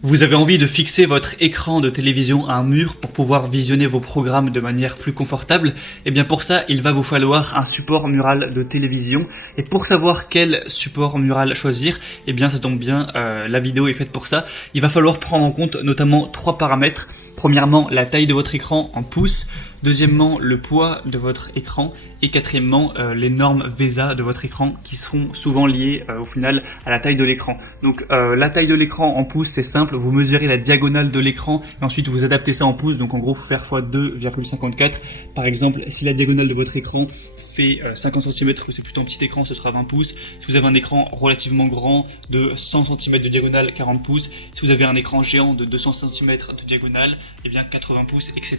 Vous avez envie de fixer votre écran de télévision à un mur pour pouvoir visionner vos programmes de manière plus confortable? Et bien pour ça, il va vous falloir un support mural de télévision. Et pour savoir quel support mural choisir, eh bien ça tombe bien, la vidéo est faite pour ça. Il va falloir prendre en compte notamment 3 paramètres. Premièrement, la taille de votre écran en pouces. Deuxièmement, le poids de votre écran. Et quatrièmement, les normes VESA de votre écran qui seront souvent liées au final à la taille de l'écran. Donc la taille de l'écran en pouces, c'est simple. Vous mesurez la diagonale de l'écran et ensuite vous adaptez ça en pouces. Donc en gros, il faut faire x 2,54. Par exemple, si la diagonale de votre écran fait 50 cm, ou c'est plutôt un petit écran, ce sera 20 pouces. Si vous avez un écran relativement grand de 100 cm de diagonale, 40 pouces. Si vous avez un écran géant de 200 cm de diagonale, eh bien 80 pouces, etc.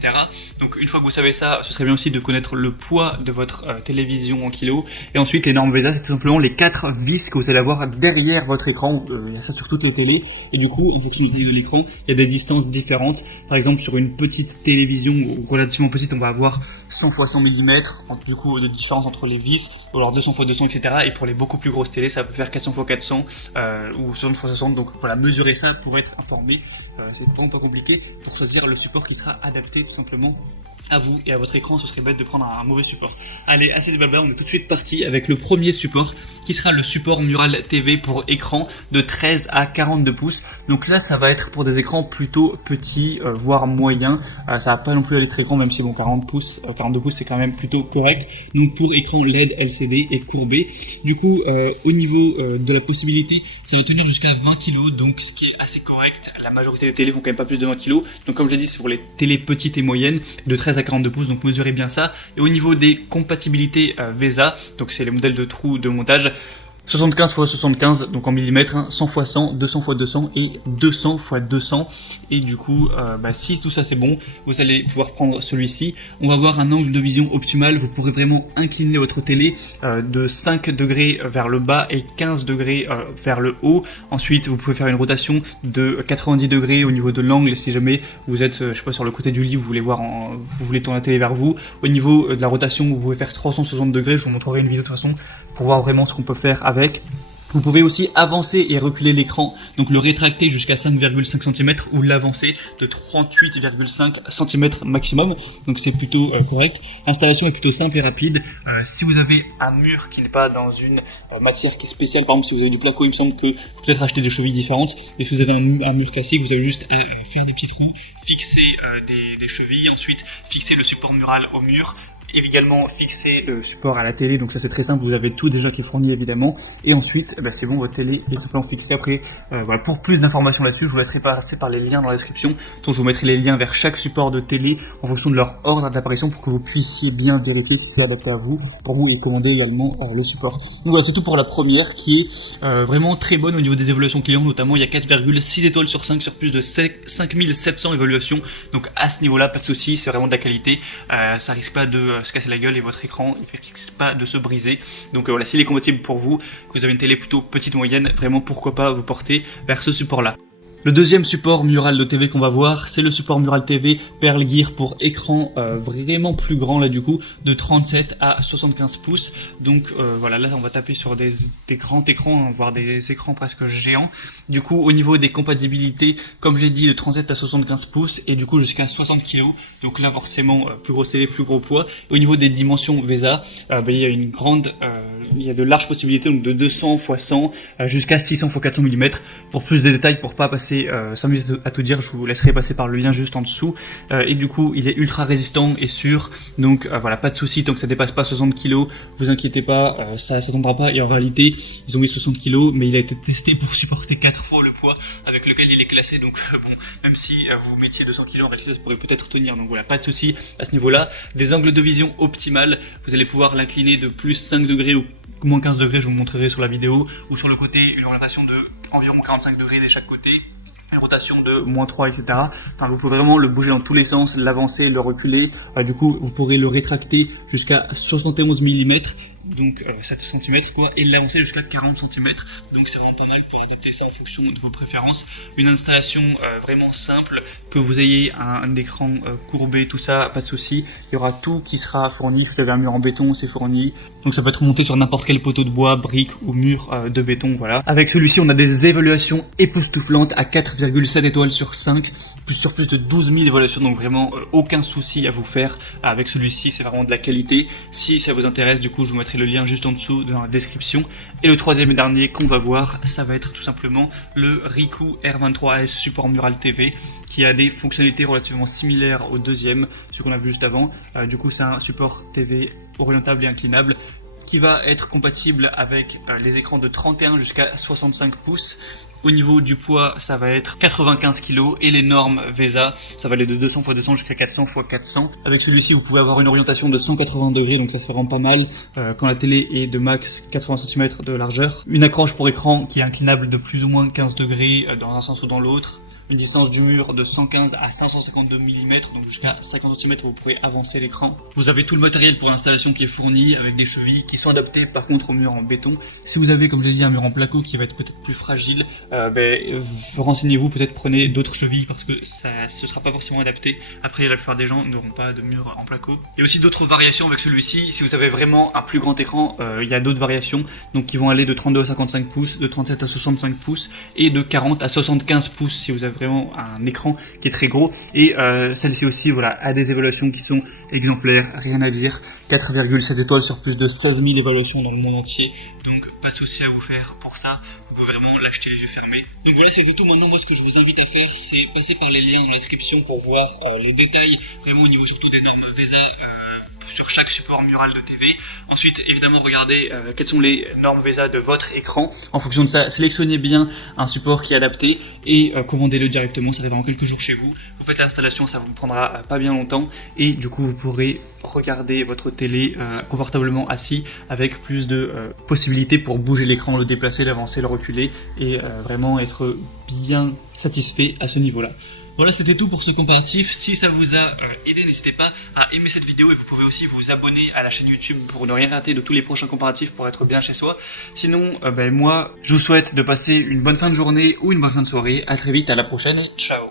Donc une fois que vous savez ça, ce serait bien aussi de connaître le poids de votre télévision en kilos. Et ensuite, les normes VESA, c'est tout simplement les 4 vis que vous allez avoir derrière votre écran. Il y a ça sur toutes les télés. Et du coup, en fonction de l'écran, il y a des distances différentes. Par exemple, sur une petite télévision relativement petite, on va avoir 100 x 100 mm. Du coup, de différence entre les vis, ou alors 200 x 200, etc. Et pour les beaucoup plus grosses télés, ça peut faire 400 x 400 ou 60 x 60. Donc voilà, mesurez ça pour être informé. C'est vraiment pas compliqué pour choisir le support qui sera adapté tout simplement à vous et à votre écran. Ce serait bête de prendre un mauvais support. Allez, assez de blabla, on est tout de suite parti avec le premier support qui sera le support Mural TV pour écran de 13 à 42 pouces. Donc là, ça va être pour des écrans plutôt petits, voire moyens. Ça va pas non plus aller très grand, même si bon, 42 pouces c'est quand même plutôt correct. Donc pour écran LED LCD et courbé. Du coup, au niveau de la possibilité, ça va tenir jusqu'à 20 kg, donc ce qui est assez correct. La majorité des télés font quand même pas plus de 20 kg. Donc comme je l'ai dit, c'est pour les télés petites et moyennes de 13 à 42 pouces, donc mesurez bien ça. Et au niveau des compatibilités VESA, donc c'est les modèles de trous de montage, 75 x 75, donc en millimètres, hein, 100 x 100, 200 x 200 et 200 x 200. Et du coup, si tout ça c'est bon, vous allez pouvoir prendre celui-ci. On va avoir un angle de vision optimal. Vous pourrez vraiment incliner votre télé de 5 degrés vers le bas et 15 degrés vers le haut. Ensuite, vous pouvez faire une rotation de 90 degrés au niveau de l'angle si jamais vous êtes, je sais pas, sur le côté du lit, vous voulez tourner la télé vers vous. Au niveau de la rotation, vous pouvez faire 360 degrés. Je vous montrerai une vidéo de toute façon pour voir vraiment ce qu'on peut faire avec. Vous pouvez aussi avancer et reculer l'écran, donc le rétracter jusqu'à 5,5 cm ou l'avancer de 38,5 cm maximum, donc c'est plutôt correct. L'installation est plutôt simple et rapide. Si vous avez un mur qui n'est pas dans une matière qui est spéciale, par exemple si vous avez du placo, il me semble que peut-être acheter des chevilles différentes, et si vous avez un mur classique, vous avez juste à faire des petits trous, fixer des chevilles, ensuite fixer le support mural au mur, également fixer le support à la télé, donc ça c'est très simple, vous avez tout déjà qui est fourni évidemment, et ensuite c'est bon, votre télé est simplement fixée. Après voilà, pour plus d'informations là-dessus, je vous laisserai passer par les liens dans la description, donc je vous mettrai les liens vers chaque support de télé en fonction de leur ordre d'apparition pour que vous puissiez bien vérifier si c'est adapté à vous, pour vous, et commander également le support. Donc voilà, c'est tout pour la première qui est vraiment très bonne au niveau des évaluations clients, notamment il y a 4,6 étoiles sur 5 sur plus de 5700 évaluations, donc à ce niveau là pas de souci, c'est vraiment de la qualité, ça risque pas de se casser la gueule et votre écran il risque pas de se briser. Donc voilà, s'il est compatible pour vous, que vous avez une télé plutôt petite moyenne, vraiment pourquoi pas vous porter vers ce support là. Le deuxième support mural de TV qu'on va voir, c'est le support mural TV Pearl Gear pour écran vraiment plus grand là du coup, de 37 à 75 pouces. Donc voilà, là on va taper sur des grands écrans, voire des écrans presque géants. Du coup au niveau des compatibilités, comme je l'ai dit, de 37 à 75 pouces et du coup jusqu'à 60 kg. Donc là forcément plus grosse télé, plus gros poids. Et au niveau des dimensions VESA, il y a il y a de larges possibilités, donc de 200 x 100 jusqu'à 600 x 400 mm. Pour plus de détails, pour pas passer 5 minutes à tout dire, je vous laisserai passer par le lien juste en dessous. Et du coup il est ultra résistant et sûr, donc voilà, pas de souci tant que ça dépasse pas 60 kg, vous inquiétez pas, ça tombera pas. Et en réalité ils ont mis 60 kg, mais il a été testé pour supporter 4 fois le poids avec lequel il est classé, donc bon, même si vous mettiez 200 kg, en réalité ça pourrait peut-être tenir, donc voilà, pas de souci à ce niveau là. Des angles de vision optimales, vous allez pouvoir l'incliner de plus 5 degrés ou moins 15 degrés, je vous montrerai sur la vidéo, ou sur le côté une orientation de environ 45 degrés de chaque côté, une rotation de -3, etc. Enfin, vous pouvez vraiment le bouger dans tous les sens, l'avancer, le reculer. Du coup, vous pourrez le rétracter jusqu'à 71 mm donc 7 cm quoi, et l'avancer jusqu'à 40 cm. Donc c'est vraiment pas mal pour adapter ça en fonction de vos préférences. Une installation vraiment simple, que vous ayez un écran courbé, tout ça, pas de souci. Il y aura tout qui sera fourni. Si vous avez un mur en béton, c'est fourni. Donc ça peut être monté sur n'importe quel poteau de bois, brique ou mur de béton, voilà. Avec celui-ci, on a des évaluations époustouflantes à 4,7 étoiles sur 5, sur plus de 12 000 évaluations, donc vraiment aucun souci à vous faire avec celui-ci, c'est vraiment de la qualité. Si ça vous intéresse, du coup, je vous mettrai le lien juste en dessous dans la description. Et le troisième et dernier qu'on va voir, ça va être tout simplement le Ricoh R23S support mural TV, qui a des fonctionnalités relativement similaires au deuxième, ce qu'on a vu juste avant. Du coup, c'est un support TV orientable et inclinable qui va être compatible avec les écrans de 31 jusqu'à 65 pouces. Au niveau du poids, ça va être 95 kg et les normes VESA, ça va aller de 200 x 200 jusqu'à 400 x 400. Avec celui-ci, vous pouvez avoir une orientation de 180 degrés, donc ça c'est vraiment pas mal quand la télé est de max 80 cm de largeur. Une accroche pour écran qui est inclinable de plus ou moins 15 degrés dans un sens ou dans l'autre. Une distance du mur de 115 à 552 mm, donc jusqu'à 50 cm, vous pourrez avancer l'écran. Vous avez tout le matériel pour l'installation qui est fourni, avec des chevilles qui sont adaptées par contre au mur en béton. Si vous avez, comme j'ai dit, un mur en placo qui va être peut-être plus fragile, renseignez-vous, peut-être prenez d'autres chevilles parce que ce sera pas forcément adapté. Après, la plupart des gens n'auront pas de mur en placo. Il y a aussi d'autres variations avec celui-ci. Si vous avez vraiment un plus grand écran, il y a d'autres variations, donc qui vont aller de 32 à 55 pouces, de 37 à 65 pouces et de 40 à 75 pouces si vous avez vraiment un écran qui est très gros. Et celle-ci aussi, voilà, a des évaluations qui sont exemplaires, rien à dire. 4,7 étoiles sur plus de 16 000 évaluations dans le monde entier, donc pas de souci à vous faire pour ça. Vous pouvez vraiment l'acheter les yeux fermés. Donc voilà, c'était tout. Maintenant, moi, ce que je vous invite à faire, c'est passer par les liens dans la description pour voir les détails, vraiment au niveau surtout des normes VESA sur chaque support mural de TV. Ensuite, évidemment, regardez quelles sont les normes VESA de votre écran. En fonction de ça, sélectionnez bien un support qui est adapté et commandez-le directement. Ça arrive en quelques jours chez vous. Vous faites l'installation, ça vous prendra pas bien longtemps et du coup, vous pourrez regarder votre télé confortablement assis avec plus de possibilités pour bouger l'écran, le déplacer, l'avancer, le reculer et vraiment être bien satisfait à ce niveau-là. Voilà, c'était tout pour ce comparatif. Si ça vous a aidé, n'hésitez pas à aimer cette vidéo et vous pouvez aussi vous abonner à la chaîne YouTube pour ne rien rater de tous les prochains comparatifs pour être bien chez soi. Sinon, moi, je vous souhaite de passer une bonne fin de journée ou une bonne fin de soirée. À très vite, à la prochaine et ciao.